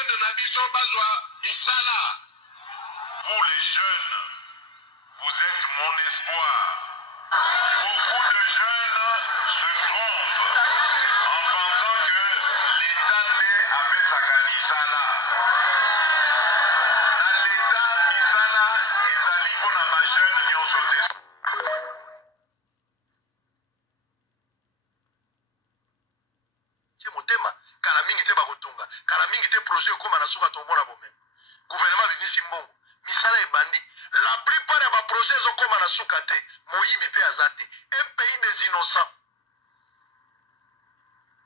Lolendo na biso bazwa misala. Vous les jeunes, vous êtes mon espoir. Beaucoup de jeunes se trompent en pensant que l'État n'est avec sa misala. Dans l'État, misala ezali mpona ba jeunes nyonso te. Motema kala mingi te bakotonga kala mingi te projet okoma na suka tomona bomema gouvernement bimisi mbongo misala ebandi la plupart ya baprojet ezokoma na suka te moyibi mpe aza te un pays des innocents.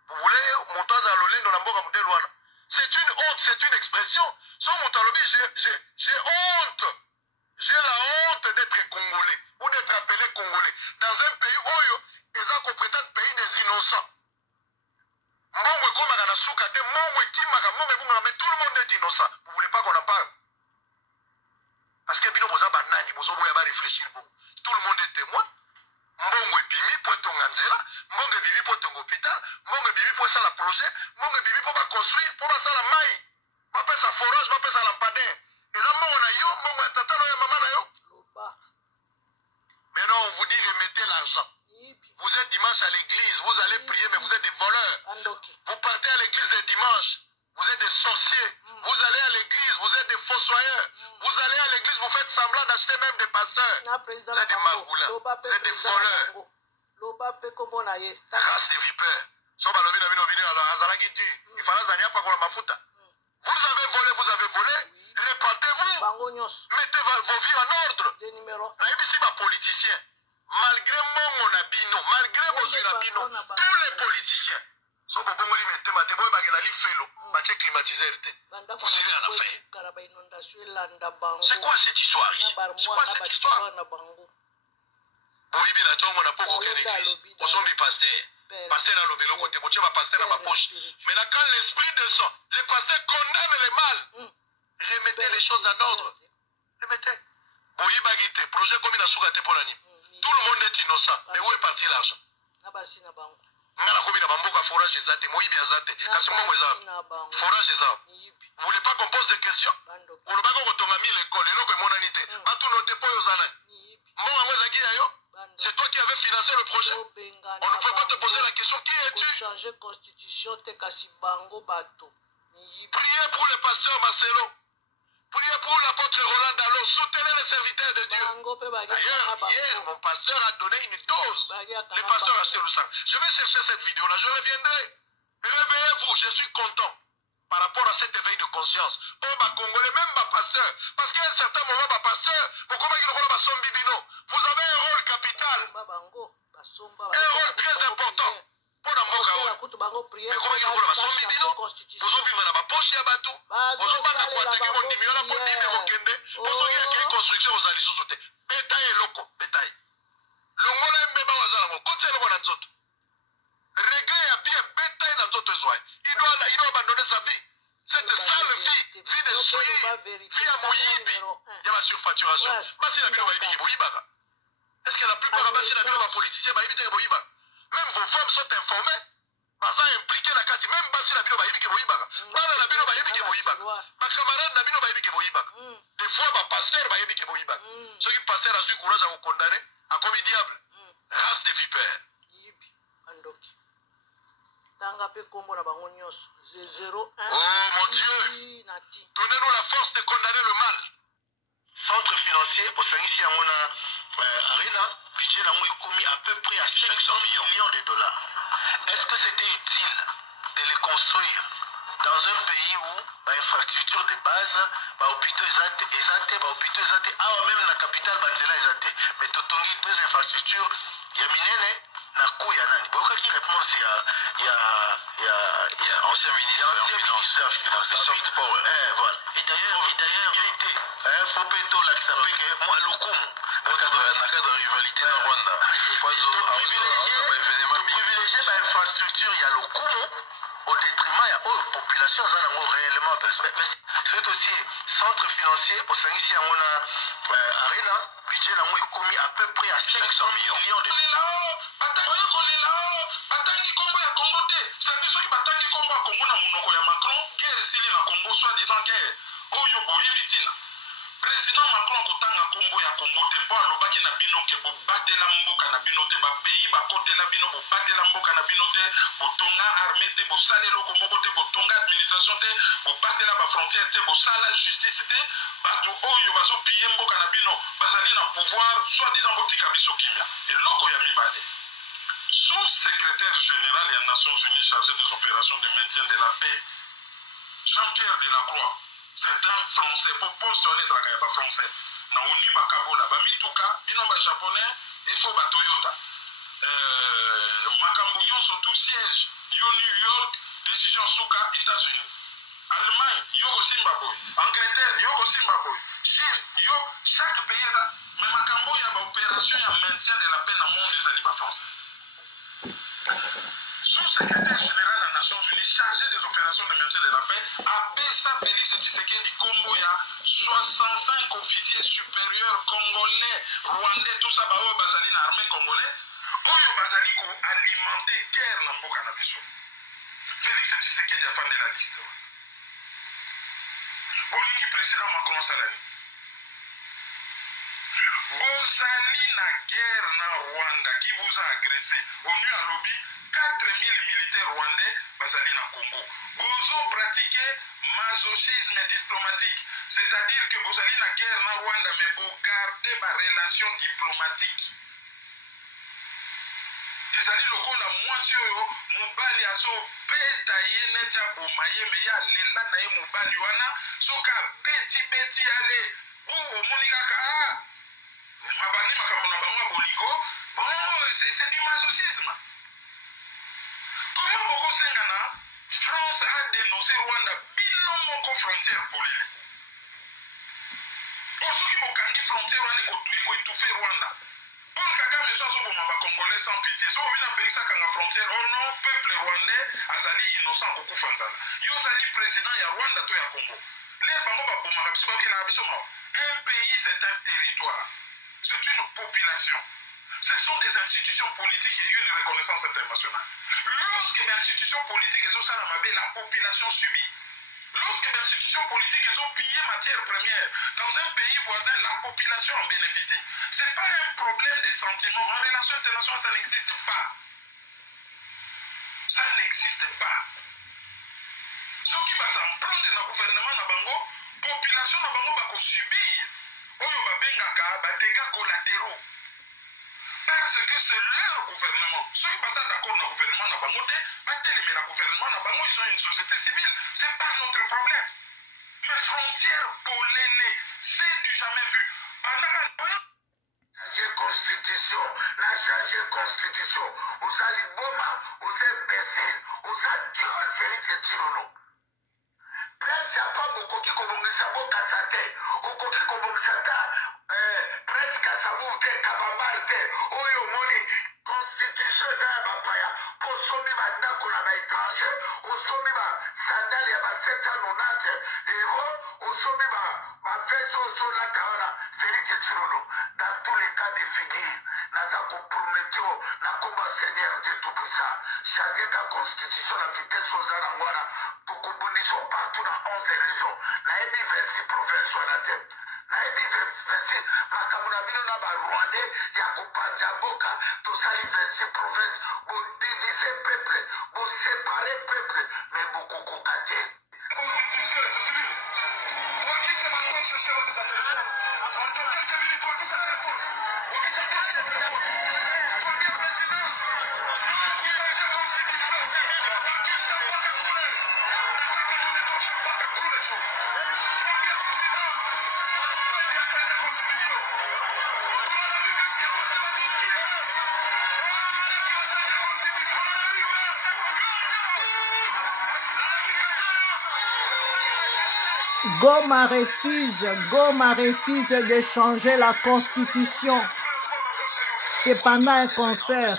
Vous voulez moto aza lolendo na mboka modele wana? C'est une honte, c'est une expression. So moto alobi j'ai honte, j'ai la honte d'être congolais ou d'être appelé congolais dans un pays oyo eza koprétendre pays des innocents. Mbongo ekomaka na suka te, mbongo ekimaka, mbongo ebungaka, mais tout le monde est innocent. Vous voulez pas qu'on en parle? Parce que bino boza banani, bozoboya ba réfléchir bon. Tout le monde est témoin. Mbongo ebimi po etonga nzela, mbongo ebimi po etonga hôpital, mbongo ebimi po esala projet, mbongo ebimi po baconstruire, po basala mai, bapesa forage, bapesa lampadaire. Eza mbongo na yo, mbongo ya tata na yo, ya mama na yo. Maintenant on vous dit remettez l'argent. Vous êtes dimanche à l'église, vous allez prier, mais vous êtes des voleurs. Vous partez à l'église le dimanche, vous êtes des sorciers. Vous allez à l'église, vous êtes des fossoyeurs. Vous allez à l'église, vous faites semblant d'acheter même des pasteurs. Vous êtes des margoulins, vous êtes des voleurs. Race de vipères. Vous avez volé, répentez-vous. Mettez vos vies en ordre. Ici, ma politicien. Malgré mon abino, malgré vos abino, tous les politiciens sont pour bongo limité, ma te boy bagenali felo, bache climatiseur te. Vous serez à la fin. C'est quoi cette histoire ici? C'est quoi cette histoire? Boyibi na tongo na poko aucune église. Osombi pasteur. Pasteur a lobelo côté, boche ma pasteur à ma poche. Mais là quand l'esprit descend, les pasteurs condamnent le mal. Remettez les choses en ordre. Remettez. Boyiba guité, projet comme na suka te ponani. Tout le monde est innocent. Mais où est parti l'argent? Ngala komi na bamboka forage ezate, moyibi azate, kasi mbongo ezate. Forage ezate. Vous voulez pas qu'on pose des questions? On ne va pas kotonga mi l'école, eloko emonani te. Batu note po yo zanani. Mbongo yango ezaki ya yo? C'est toi qui avais financé le projet. On ne peut pas te poser la question, qui es-tu? Priez pour le pasteur Marcelo. Priez pour l'apôtre Roland Dalo. Soutenez les serviteurs de Dieu. D'ailleurs, hier, mon pasteur a donné une dose. Le pasteur a le sang. Je vais chercher cette vidéo-là. Je reviendrai. Réveillez-vous. Je suis content par rapport à cet éveil de conscience. Oh, bah, Congolais, même ma pasteur. Parce qu'à un certain moment, ma pasteur, vous avez un rôle capital. Un rôle très important. Pour la mboka oyo. Mais comment il roule basombi bino? Vous vivre na bapoche ya bato. Vous bana kwatake mondimi na mondimi mokende. Vous ya ke construction aux alisusu te. Betaye loko, betaye. Longola mbeba wazala mo kote loko na nzoto. Régler ya bien betaye na nzoto ezwa. Il doit abandonner sa vie. Cette sale vie de souiller, vie à moyibi. Il y a la surfacturation. Basi na bino bayibi boyibaka. Est-ce que la plupart basi na bino ba politiciens bayibi te boyibaka? Même vos femmes sont informées. Baza impliqué la kati. Même basi la bino bayibi ke boyibaka. Bana la bino bayibi ke boyibaka. Ba camarade na bino bayibi ke boyibaka. Des fois ba pasteur bayibi ke boyibaka. Ceux qui pasteur a su courage à vous condamner à commis diable. Race de vipères. Oh mon Dieu. Donnez-nous la force de condamner le mal. Centre financier au Sangisi Amona Arena, budget l'amour est commis à peu près à 500 millions de dollars. Est-ce que c'était utile de les construire dans un pays où l'infrastructure de base, hôpitaux exaté, même la capitale Banzela exaté, mais totongi deux infrastructures, il y a minene na kuya nani. Boka qui répond il y a ancien ministre des Finances, soft power. Voilà. Et d'ailleurs, il faut plutôt l'accepter que moi l'okumu dans le cadre de rivalité à Rwanda. Privilégier l'infrastructure, il y a l'okumu au détriment de la population qui a réellement besoin. Mais c'est aussi centre financier au Sangisi Amona Arena, budget l'amour est commis à peu près à 500 millions de dollars. C'est biso qui batangi komba Congo na munoko ya Macron, guerre sili na Congo, soi-disant guerre. Oyo boyebi tina. Président Macron kotanga kombo ya Congo te po alobaki na bino ke bobatela mboka na bino te, ba pays bakotela bino bobatela mboka na bino te, botonga armée te, bosala eloko moko te, botonga administration te, bobatela ba frontière te, bosala justice te, bato oyo bazopille mboka na bino bazali na pouvoir soi-disant botika biso kimia. Eloko ya mibale. Sous-secrétaire général des Nations Unies chargé des opérations de maintien de la paix, Jean-Pierre Delacroix, c'est un Français, pour poster les Français. Na uni bakabola, ba mituka, bino ba japonais, il faut ba Toyota. Makambunyon surtout siège, yo New York, décision Souka, États-Unis. Allemagne, yo au Zimbabwe. Angleterre, yo au Zimbabwe. Chine, yo, chaque pays, mais Makambo y a une opération de maintien de la paix dans le monde des alibas français. Sous-secrétaire général des Nations Unies chargé des opérations de maintien de la paix, Apesa Félix Tshisekedi Kombo ya 65 officiers supérieurs congolais, rwandais, tout ça, bao bazali na armée congolaise, oyo bazali ko alimenter guerre na mboka na biso. Félix Tshisekedi a fondé la liste. Bolingi président Macron Salani. Bozali na guerre na Rwanda qui vous a agressé. ONU a lobby 4000 militaires rwandais bazali na Congo. Bozo pratiquer masochisme diplomatique, c'est-à-dire que bozali na guerre na Rwanda mais bo garder ma relation diplomatique. Ezali lokola mwasi oyo mobali azo beta ye neti aboma ye me ya lela na ye mobali wana soka beti ale omoni kaka mabani makambo na bango ya bolingo. Bon, c'est du masochisme. Comment beaucoup sengana France a dénoncé Rwanda bino moko frontière polile. Osoki bokangi frontière wana ko étouffer Rwanda. Paul Kagame so azoboma ba Congolais sans pitié. So bina Félix akanga frontière, oh non, peuple rwandais azali innocent kokufa nzala. Yo zali président ya Rwanda to ya Congo. Les bango ba bomaka biso ba kela biso ma. Un pays c'est un territoire. C'est une population. Ce sont des institutions politiques et une reconnaissance internationale. Lorsque les institutions politiques la population subit. Lorsque les institutions politiques ont pillé matières premières dans un pays voisin, la population en bénéficie. Ce n'est pas un problème de sentiments. En relation internationale, ça n'existe pas. Ça n'existe pas. Ce qui va s'en prendre dans le gouvernement, la population va subir. Oyo babengaka ba dégâts collatéraux. Parce que c'est leur gouvernement. Ceux qui passent d'accord dans le gouvernement, mais le gouvernement, ils ont une société civile. Ce n'est pas notre problème. Mais frontières polélées, c'est du jamais vu. Changer constitution, la changer constitution. Aux aliboma, aux imbéciles, aux adultes, Félix Tshilombo. Prince ya pas beaucoup qui commencent à bocasater, au côté commencent Prince Kasavute, Kabambarte, Oyo Moni, constitution ya bapaya, pour somi bandako na ba étranger, au somi ba sandali ya ba 790, et au somi ba veso so la tawana, Félix Tshilombo. Dans tous les cas de figure, naza comprometto, na komba Seigneur Dieu Tout-Puissant, changer ta constitution la vitesse aux arangwana, pour kobundiswa partout dans 11 régions, na ebi 26 provinces wana te. Na ebi 26 makamuna bino na ba Rwandais ya kopanja mboka tosali 26 provinces bo diviser peuple bo séparer peuple mais beaucoup kokate constitution civile toi qui c'est maintenant ce chef des affaires en quelques minutes toi qui ça téléphone toi qui ça téléphone toi qui es président non vous changez constitution toi qui ça pas que couler nataka nini toi ça pas que couler toi qui es président changer constitution. Goma refuse de changer la constitution. C'est pendant un concert.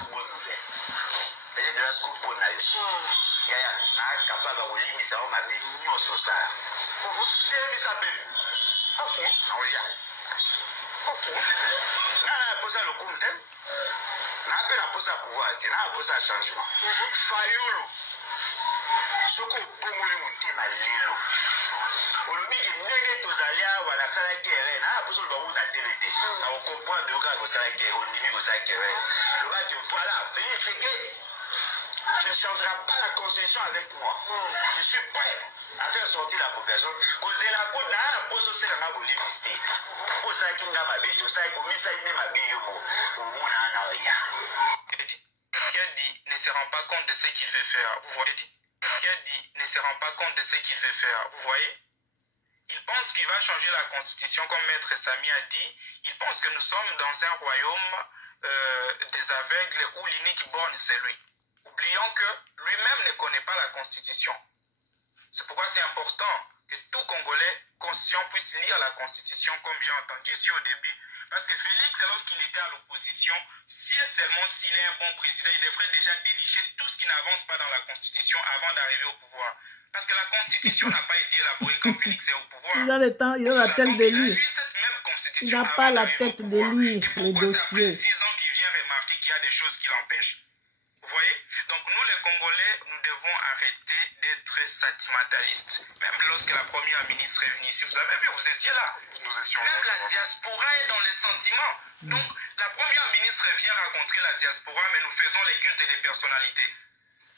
soko bomoli motema lelo olobi ke ndenge tozali awa nasalaki erreur na poso lobango na TVT na okomprendre okaka kosalaki erreur ondimi kosalaki erreur lobaki voilà Félix Tshisekedi je ne changerai pas la constitution avec moi je suis prêt à faire sortir la population kozela ko na poso selanga boliviste posalaki nga mabe tosalaki komisaki nde mabe yo omona na rien. Tshisekedi ne se rend pas compte de ce qu'il veut faire, vous voyez. Tshisekedi ne se rend pas compte de ce qu'il veut faire, vous voyez. Il pense qu'il va changer la constitution comme Maître Samy a dit. Il pense que nous sommes dans un royaume des aveugles où l'unique borne c'est lui. Oublions que lui-même ne connaît pas la constitution. C'est pourquoi c'est important que tout Congolais conscient puisse lire la constitution comme j'ai entendu ici au début. Parce que Félix, lorsqu'il était à l'opposition, si et seulement s'il est un bon président, il devrait déjà dénicher tout ce qui n'avance pas dans la Constitution avant d'arriver au pouvoir. Parce que la Constitution n'a pas été élaborée quand Félix est au pouvoir. Il a le temps, il a la tête de lire. Il n'a pas la tête de lire les dossiers. Ça fait 6 ans qu'il vient remarquer qu'il y a des choses qui l'empêchent. Vous voyez? Donc nous les Congolais, nous devons arrêter d'être sentimentalistes. Même lorsque la première ministre est venue ici, vous avez vu, vous étiez là. Nous étions Même la diaspora est dans les sentiments. Donc la première ministre vient rencontrer la diaspora, mais nous faisons les cultes des personnalités.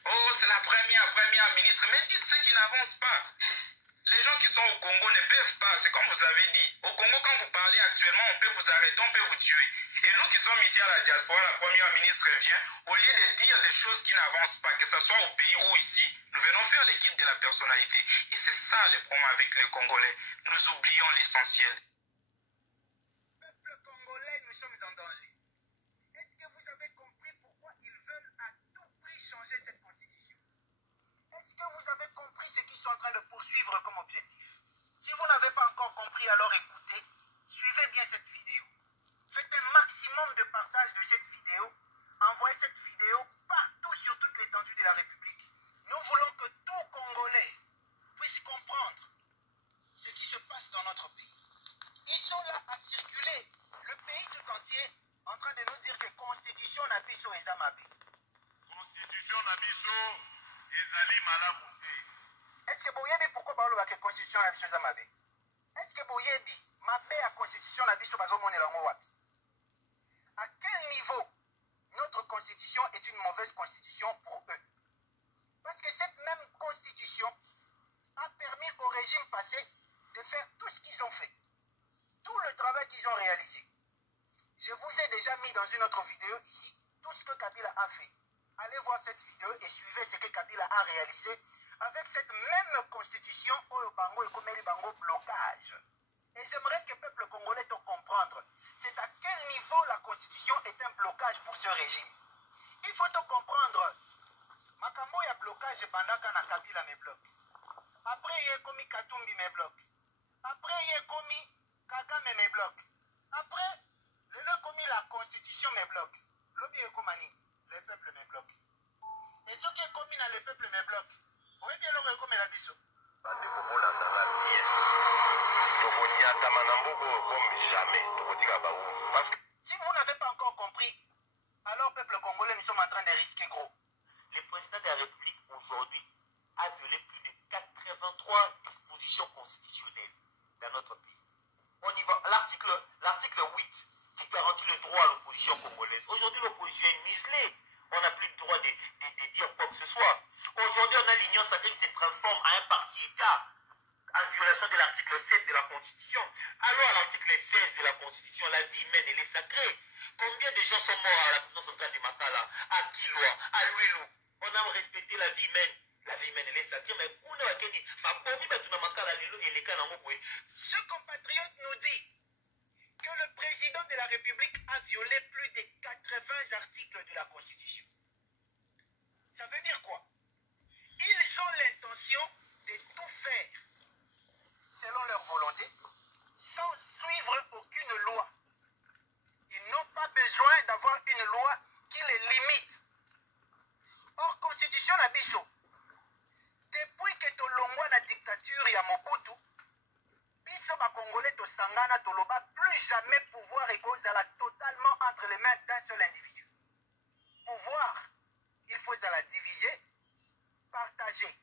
Oh, c'est la première ministre. Mais dites ceux qui n'avancent pas. Les gens qui sont au Congo ne peuvent pas, c'est comme vous avez dit. Au Congo, quand vous parlez actuellement, on peut vous arrêter, on peut vous tuer. Et nous qui sommes ici à la diaspora, la première ministre vient, au lieu de dire des choses qui n'avancent pas, que ce soit au pays ou ici, nous venons faire l'équipe de la personnalité. Et c'est ça le problème avec les Congolais. Nous oublions l'essentiel. Peuple congolais, nous sommes en danger. Est-ce que vous avez compris pourquoi ils veulent à tout prix changer cette constitution? Est-ce que vous avez compris ce qu'ils sont en train de poursuivre comme objectif? Si vous n'avez pas encore compris, alors écoutez, suivez bien cette vidéo. Faites un maximum de partage de cette vidéo. Envoyez cette vidéo partout sur toute l'étendue de la République. Nous voulons que tout Congolais puisse comprendre ce qui se passe dans notre pays. Ils sont là à circuler le pays tout entier en train de nous dire que Constitution Nabiso est Zamabi. Constitution Nabiso ezali malamu te. Est-ce que vous savez pourquoi parle de la Constitution Nabiso Zamabi? Est-ce que vous savez ma paix à Constitution Nabiso bazomone lango wapi? À quel niveau notre constitution est une mauvaise constitution pour eux? Parce que cette même constitution a permis au régime passé de faire tout ce qu'ils ont fait. Tout le travail qu'ils ont réalisé. Je vous ai déjà mis dans une autre vidéo ici tout ce que Kabila a fait. Allez voir cette vidéo et suivez ce que Kabila a réalisé avec cette même constitution au Bango et Komeli Bango blocage. Et j'aimerais que le peuple congolais te comprendre. C'est à quel niveau la constitution est un blocage pour ce régime. Il faut te comprendre. Makambo ya blocage bandaka na Kabila me bloque. Après il y a commis Katumbi me bloque. Après il y a commis Kagame me bloque. Après le commis la constitution me bloque. Lobi est commis le peuple me bloque. Et ce qui est commis dans le peuple me bloque. Oui bien le commis la biso. Si vous n'avez pas encore compris, alors peuple congolais, nous sommes en train de risquer gros. Le président de la République aujourd'hui a violé plus de 83 dispositions constitutionnelles dans notre pays. On y va. L'article 8 qui garantit le droit à l'opposition congolaise. Aujourd'hui, l'opposition est muselée. On n'a plus le droit de dire quoi que ce soit. Aujourd'hui, on a l'Union sacrée qui se transforme en un parti-État en violation de l'article 7 de la Constitution. Alors, à l'article 16 de la Constitution, la vie humaine, elle est sacrée. Combien de gens sont morts à la prison centrale de Makala, à Kilwa, à Luilou? On a respecté la vie humaine. La vie humaine, elle est sacrée, mais pour nous, ce compatriote nous dit que le président de la République a violé plus de 80 articles de la Constitution. Ça veut dire quoi? Ils ont l'intention de tout faire selon leur volonté, sans suivre aucune loi. Ils n'ont pas besoin d'avoir une loi qui les limite. Or, Constitution Nabiso, depuis que tolongwa na dictature ya Mobutu, biso ba Congolais tosangana toloba plus jamais pouvoir ekozala totalement entre les mains d'un seul individu. Pouvoir, il faut la diviser, partager.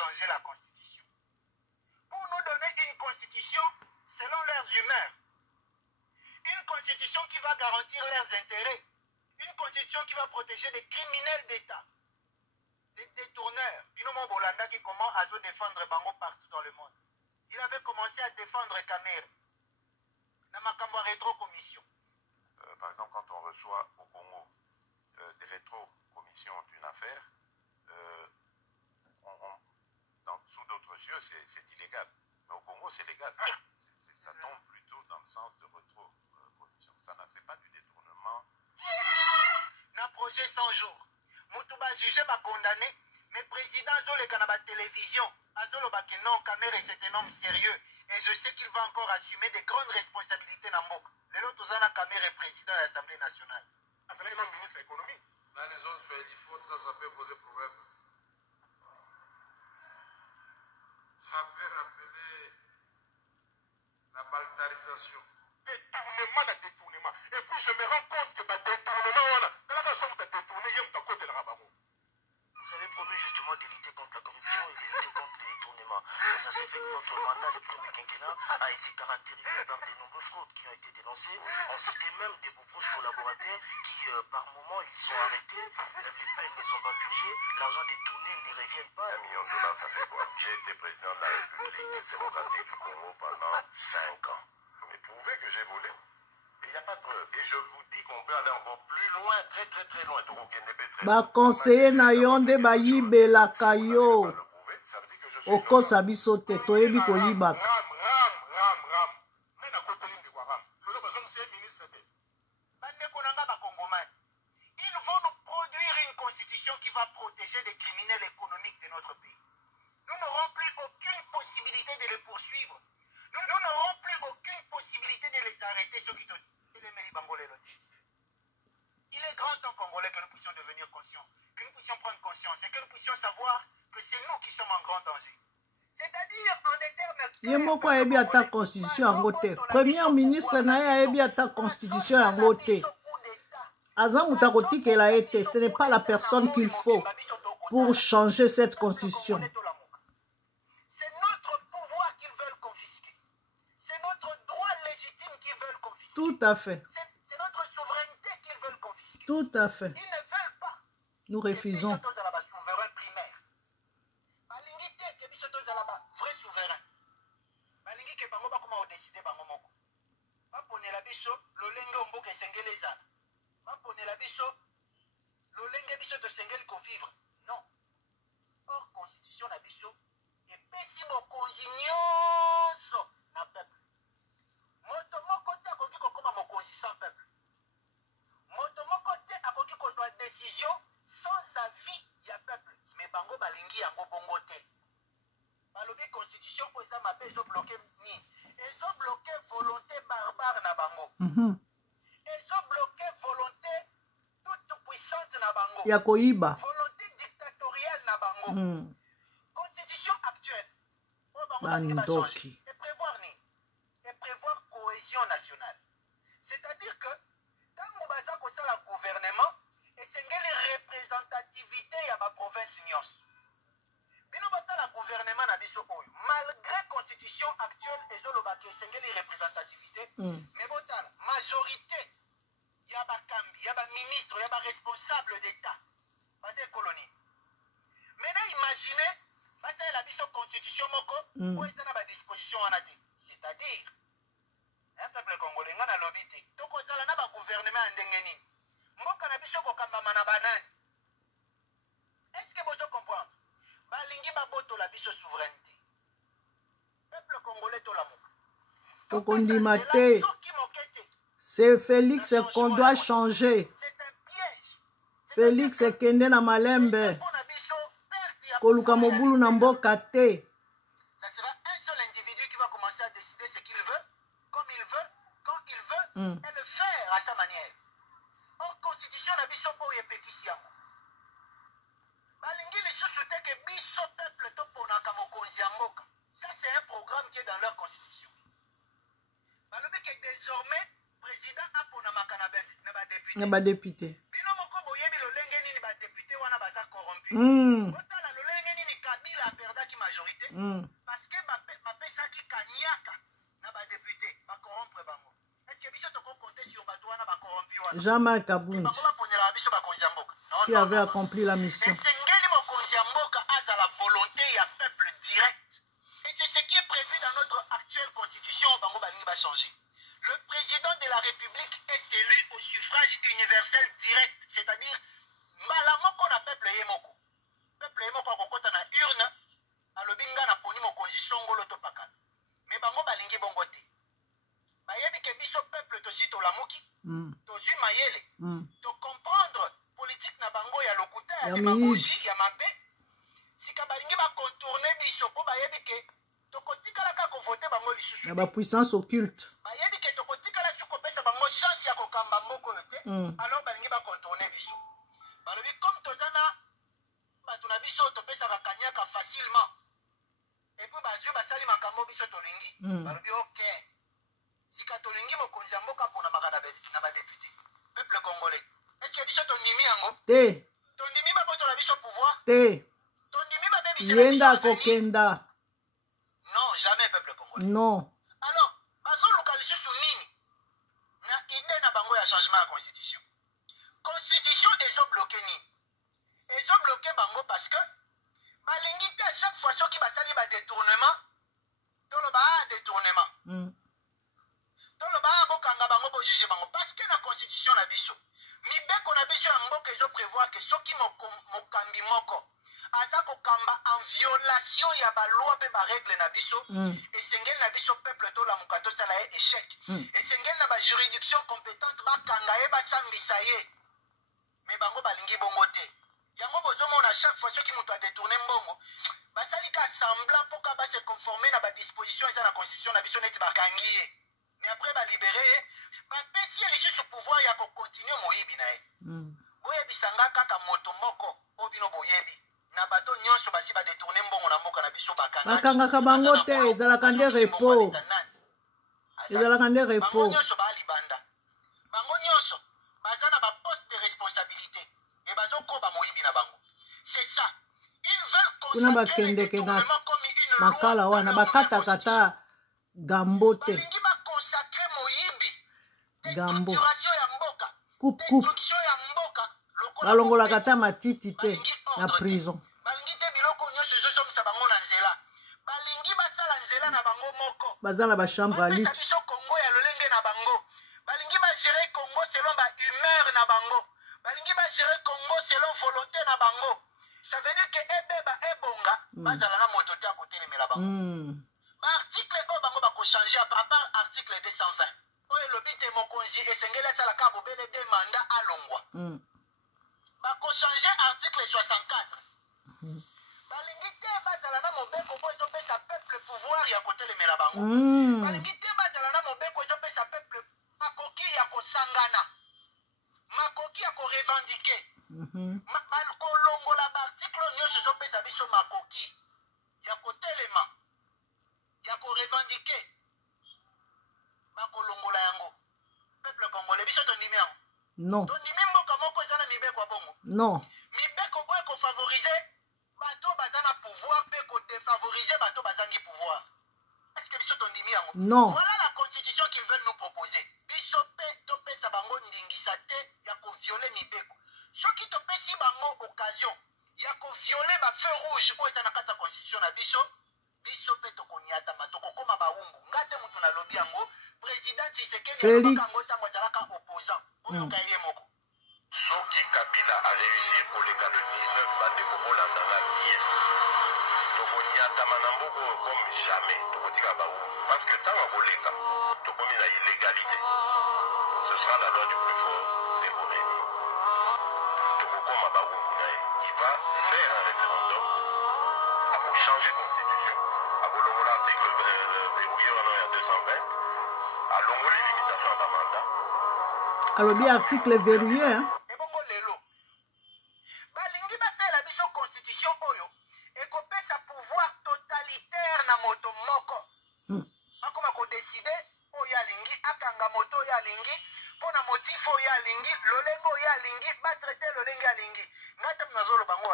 changer la constitution. Pour nous donner une constitution selon leurs humeurs. Une constitution qui va garantir leurs intérêts. Une constitution qui va protéger les criminels d'État. Des détourneurs. Binomo Bolanda qui commence à se défendre Bango partout dans le monde. Il avait commencé à défendre Kamer. Namakambo rétro-commission. Par exemple, quand on reçoit au Congo des rétro-commissions d'une affaire, sous d'autres yeux, c'est illégal. Mais au Congo, c'est légal. Ça tombe plutôt dans le sens de rétro-commission. Ça n'est pas du détournement. N'a projet 100 jours. Moutouba jugé, va condamner. Mais président Zole Kanaba télévision, Azolo non, Kamere c'est un homme sérieux. Et je sais qu'il va encore assumer des grandes responsabilités dans Mok. Les autres Zana Kamere est président de l'Assemblée nationale. Assemblée nationale, ministre de l'économie. Dans les zones sur les fautes, ça peut poser problème. Ça peut rappeler la baltarisation. Détournement de détournement. Et puis je me rends compte que détournement, vous avez promis justement de lutter contre la corruption et de lutter contre les détournements. Mais ça s'est fait que votre mandat, le premier quinquennat, a été caractérisé par de nombreuses fraudes qui ont été dénoncées. On citait même de vos proches collaborateurs qui, par moment, ils sont arrêtés, les peines ne sont pas purgées, l'argent détourné ne revient pas. $1 million, ça fait quoi? J'ai été président de la République démocratique du Congo pendant 5 ans. Mais prouvez que j'ai volé. Il n'y a pas de preuve. Et je vous dis qu'on peut aller encore plus loin, très très très loin. Ba conseiller na yonde ba yibela kayo. Okosa biso te toyebi koyiba. Ils vont nous produire une constitution qui va protéger les criminels économiques de notre pays. Nous n'aurons plus aucune possibilité de les poursuivre. Nous n'aurons plus aucune possibilité de les arrêter, ceux qui te... Il est grand temps congolais que nous puissions devenir conscients, que nous puissions prendre conscience et que nous puissions savoir que c'est nous qui sommes en grand danger. C'est-à-dire en des termes... Yemoko ayebi ata constitution yango te. Premier ministre na ye ayebi ata constitution yango te. Aza mutu akotikela ye te. Ce n'est pas la personne qu'il faut pour changer cette constitution. C'est notre pouvoir qu'ils veulent confisquer. C'est notre droit légitime qu'ils veulent confisquer. Tout à fait. C'est notre souveraineté qu'ils veulent confisquer. Tout à fait. Ils ne veulent pas. Nous refusons. Souverain primaire. Balingi te ke biso tozala ba vrai souverain. Balingi ke bango bakoma odeside bango moko. Baponela biso lolenge omboka esengeli ezala. Baponela biso lolenge biso tosengeli kovivre. Non. Or constitution na biso epesi mokonzi nyonso na peuple. Moto moko te akoki kokoma mokonzi sans peuple. Moto moko te akoki kozwa décision sans avis ya peuple. Mais bango balingi yango bongo te. Balobi constitution po eza mabe ezobloke nini? Ezobloke volonté barbare na bango. Ezobloke volonté toute puissante na bango. Ya koyiba. Volonté dictatoriale na bango. Constitution actuelle. Bandoki. Et prévoir ni? Et prévoir cohésion nationale. C'est-à-dire que quand on va faire la gouvernement, et c'est une représentativité à ma province nyos. Bino bata la gouvernement na biso oyo. Malgré la constitution actuelle et c'est une représentativité, mais botan majorité ya ba kambi, ya ba ministre, ya ba responsable d'État. Basé colonie. Maintenant imaginez bata la biso constitution moko pour être na ba disposition wana te. C'est-à-dire un peuple congolais ngana lobité. Toko tala na ba gouvernement ndengeni. Mboka na biso ko kambama na banani. Est-ce que vous comprenez? Balingi baboto la biso souveraineté. Peuple congolais to la moka. Tokondima te. C'est Félix qu'on doit changer. C'est un piège. Félix ekende na malembe. Koluka mobulu na mboka te. Ça sera un seul individu qui va commencer à décider ce qu'il veut, comme il veut, quand il veut, et le faire à sa manière. Or, constitution na biso oyo epekisi yango. Balingi lisusu te ke biso peuple toponaka mokonzi ya mboka. Ça, c'est un programme qui est dans leur constitution. Balobi ke désormais, président aponamaka na badéputé. Na badéputé. Bino moko boyebi lolenge nini badéputé wana baza corrompu. Otala lolenge nini Kabila aperdaki parce que bapesaki kanyaka na badepute bacorrompre bango. Est-ce que biso tokokonte sur bato wana bacorrompi wana? Jean-Marc Kabund, bango baponyelaka biso bakonzi ya mboka qui avait accompli la mission. esengeli mokonzi ya mboka aza la volonté ya peuple direct. Et c'est ce qui est prévu dans notre actuelle constitution. Bango balingi ba changer. Le président de la République est élu au suffrage universel direct, c'est-à-dire malamoko na peuple yemoko. Peuple yemoko akokota na urne alobinga na poni mokonzi songolo to pakala. Mais bango balingi bongo te. Bayebi ke biso peuple tosi tolamuki, tozwi mayele, to comprendre politique na bango ya lokuta ya démagogie ya mabe. Sika balingi ba contourner biso po bayebi ke tokotikala ka ko voter bango lisusu. Ya ba puissance occulte. Bayebi ke tokotikala suko pesa bango chance ya kokamba mboko yote. Alors balingi ba contourner biso. Balobi comme tozana bato na biso topesa bakanyaka facilement. Et puis bazwi basali makambo biso tolingi. Balobi OK. Sika tolingi mokonzi ya mboka pona makana na ba député. Peuple congolais. Est-ce que biso tondimi yango? Te. Tondimi ba boto na biso pouvoir? Te. Tondimi ba bebi Yenda kokenda. Non, jamais peuple congolais. Non. Alors, bazoluka lisusu nini na idée na bango ya changement ya constitution. Constitution ezobloqué nini? Ezobloqué bango parce que balingi te à chaque fois soki basali ba détournement toloba détournement. Toloba bokanga bango bo juger bango parce que la constitution na biso mibeko na biso ya mboka ezo prévoir que soki mokambi moko aza kokamba en violation ya baloi pe barègle na biso esengeli na biso peuple tolamuka tosala ye échec esengeli na bajuridiction compétente bakanga ye basambisa ye mais bango balingi bongo te yango bozomona chaque fois soki moto adetourne mbongo basali ka semblant mpo ka base conforme na badisposition eza na constitution na biso neti bakangi ye mais après balibere ye bapesi ye lisusu pouvoir ya kocontinue moyibi na ye boyebisanga kaka moto moko oyo bino boyebi na bato nyonso basi badetourne mbongo na mboka na biso bakangaka bango te ezalaka nde repos ezalaka nde repos bango nyonso balibanda bango nyonso baza na baposte de responsabilité e bazokoba moyibi na bango c'est ça ils veulent kuna bakendeke na makala wana bakatakata gambo te balingi baconsacre moyibi gambo ya mboka coupe ya mboka balongolaka ta matiti te na prison balingi te biloko nyonso ezozongisa bango na nzela balingi basala nzela na bango moko baza na bachambre à luxe biso Congo ya lolenge na bango balingi bagere Congo selon bahumeur na bango balingi bagere Congo selon volonté na bango ça veut dire que ebeba ebonga bazala na moto te akotelemela bango baarticle oyo bango bakochange à part article 220 oyo elobi te mokonzi esengeli asalaka bobele de mandat alongwa bakochange article 64 balingi te bazala na mobeko oyo ezopesa peuple pouvoir ya kotelemela bango balingi te bazala na mobeko ezopesa peuple makoki ya kosangana makoki ya korevendike kolongola baarticle nyonso ezopesa biso makoki ya kotelema ya korevendike bakolongola yango peuple congolais biso tondimi yango non tondimi mboka moko eza na mibeko ya bongo non mibeko oyo ekofavorize bato baza na pouvoir mpe kodefavorize bato bazangi pouvoir est ce que biso tondimi yango non voilà la constitution qu'ils veulent nous proposer biso mpe topesa bango ndingisa te ya koviole mibeko soki topesi bango occasion ya koviole bafeu rouge oyo eza na kati ya constitution na biso biso mpe tokoniatama tokokoma bawumbu nga te moto nalobi yango président Tshisekedi yango ntango azalaka opposant oyoka ye moko soki Kabila a réussi koleka le 19 bandeko bolanda nga bien tokoniatama na mboko comme jamais tokotika bawumbu parce que ntango akoleka tokomi na illégalité ce sera la loi du plus fort des Boréni tokokoma bawumbu na ye il va faire un référendum akochanger constitution akolongola article verrouillé wana ya 220 alongoli limitation ya bamandat alobi article verrouillé ebongo lelo balingi basala biso constitution oyo ekopesa pouvoir totalitaire na moto moko akoma kodeside oyo alingi akanga moto oyo alingi mpona motif oyo alingi lolenge oyo alingi batraite lolenge alingi nga te nazoloba ngo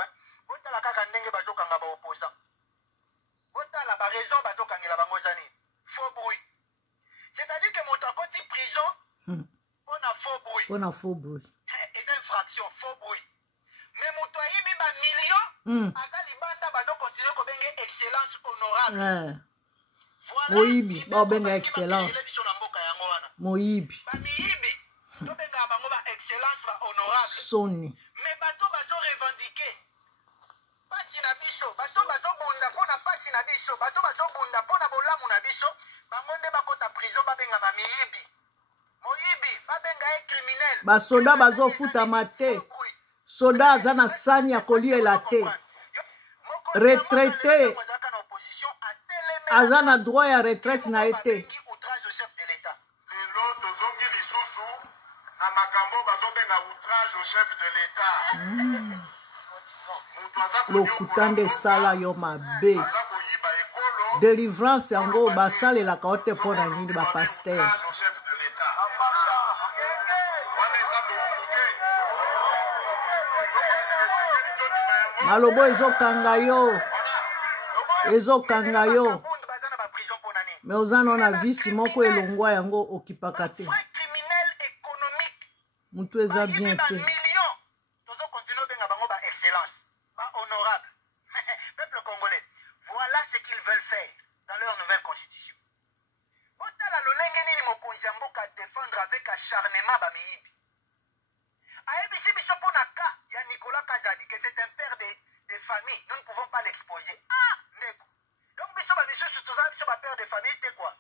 botala kaka ndenge bazokanga baopposant botala ba raison bazokangela bango zani faux bruit. C'est-à-dire que moto akoti prison on a faux bruit. On a faux bruit. Et une infraction faux bruit. Mais moto ayibi ba million asa libanda bazo continuer ko benga excellence honorable. Voilà. Moyibi ba benga excellence. Moyibi. Ba miyibi to benga bango ba excellence ba honorable. Soni. Mais bato bazo revendiquer. Pasi na biso, bato bazo bunda pona pasi na biso, bato bazo bunda pona bolamu na biso, bango nde bakota prison ba benga ba miyibi. Moyibi ba benga e criminel. Ba soda bazo futa mate. Soda azana sani ya koliela te. Retraité azana droit ya retraite na été. Lelo tozongi lisusu na makambo bazobenga outrage au chef de l'État. Lokutande sala yo mabe. Délivrance yango basalelaka ote mpona nini ba pasteur. Malobo ezokanga yo. Ezokanga yo. Mais ozana na visi moko elongwa yango okipaka te. Mutu eza bien te. Peuple congolais, voilà ce qu'ils veulent faire dans leur nouvelle constitution. Botala lolenge nini mokonzi mboka défendre avec acharnement ba miyibi. Aebisi biso pona ka ya Nicolas Kazadi que c'est un père de famille, nous ne pouvons pas l'exposer. Ah, nego. Donc biso ba biso surtout biso ba père de famille c'était quoi?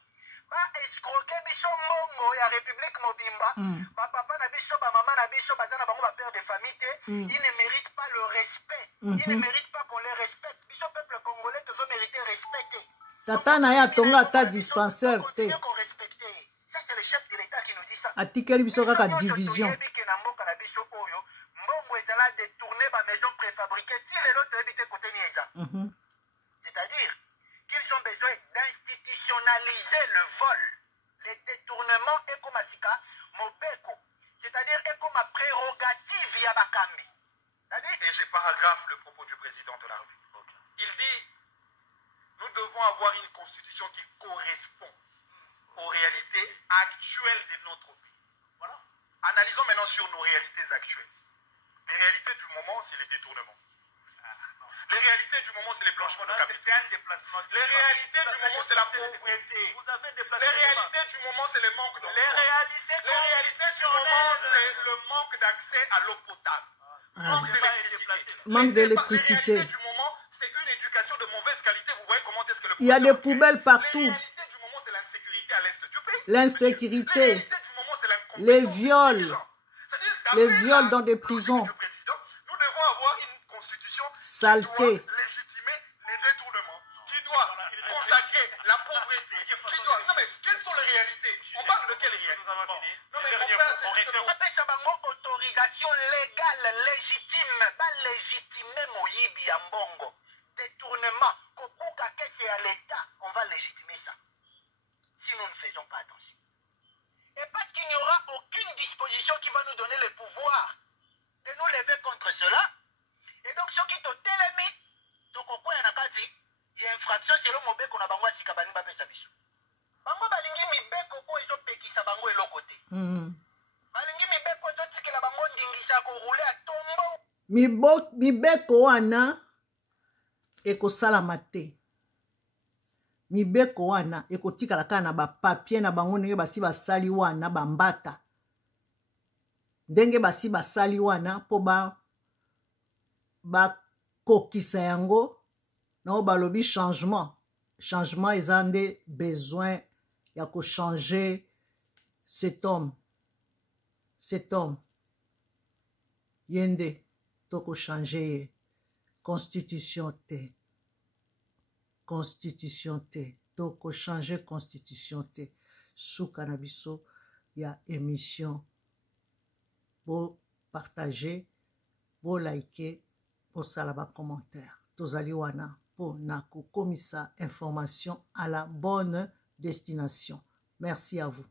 Ba escroquer biso mongo ya République Mobimba. Ba papa na biso ba maman na biso bazana bango ba père de famille te, ils ne méritent pas le respect. Ils ne méritent pas qu'on les respecte. Biso peuple congolais tous mérité respecter. Tata na ya tonga ata dispensaire te. Ça c'est le chef de l'État qui nous dit ça. Atikeli biso kaka division. C'est-à-dire qu'ils ont besoin d'institutionnaliser le vol, les détournements et comme asika mobeko. C'est-à-dire comme ma prérogative ya bakambi. Et je paragraphe le propos du président de la République. Il dit, nous devons avoir une constitution qui correspond aux réalités actuelles de notre pays. Voilà. Analysons maintenant sur nos réalités actuelles. Les réalités du moment, c'est les détournements. Les réalités du moment, c'est les blanchiments de capital. C'est un déplacement. Les réalités du moment, c'est la pauvreté. Les réalités du moment, c'est le manque d'emploi. Les réalités du moment, c'est le manque d'accès à l'eau potable. Manque d'électricité. Les réalités du moment, c'est une éducation de mauvaise qualité. Vous voyez comment est-ce que le il y a des poubelles partout. Les réalités du moment, c'est l'insécurité à l'est du pays. L'insécurité. Les réalités du moment, c'est l'incompétence. Les viols. Les viols dans des prisons. Nous devons avoir une constitution saleté. Qui doit légitimer les détournements, qui doit consacrer la pauvreté, qui doit... Non mais, quelles sont les réalités? On parle de quelles réalités? Non mais, on autorisation légale, légitime, pas légitimer Moyibi ya Mbongo. Détournement, Kokuka c'est à l'État, on va légitimer ça. Si nous ne faisons pas attention. Et parce qu'il n'y aura aucune disposition qui va nous donner le pouvoir de nous lever contre cela. Et donc, ceux qui te télémi, donc au point il y a infraction selon Mobeko na bango sikabani ba pesa biso. Bango balingi mibeko ko izo pekisa bango elokote. Balingi mibeko to tikela bango ndingisa ko rouler à tombo. Mibeko wana ekosala mate. Mibeko wana ekotikala kaka na ba papier na bango ndenge basi basali wana bambata. Ndenge basi basali wana po ba kokisa yango na balobi changement. Changement eza nde besoin ya ko changer cet homme. Cet homme. Yende toko changer constitution te. Constitution te. Toko changer constitution te. Souka na biso ya émission. Bo partager, bo liker, bo salaba commentaire. Tozali wana po na kokomisa information à la bonne destination. Merci à vous.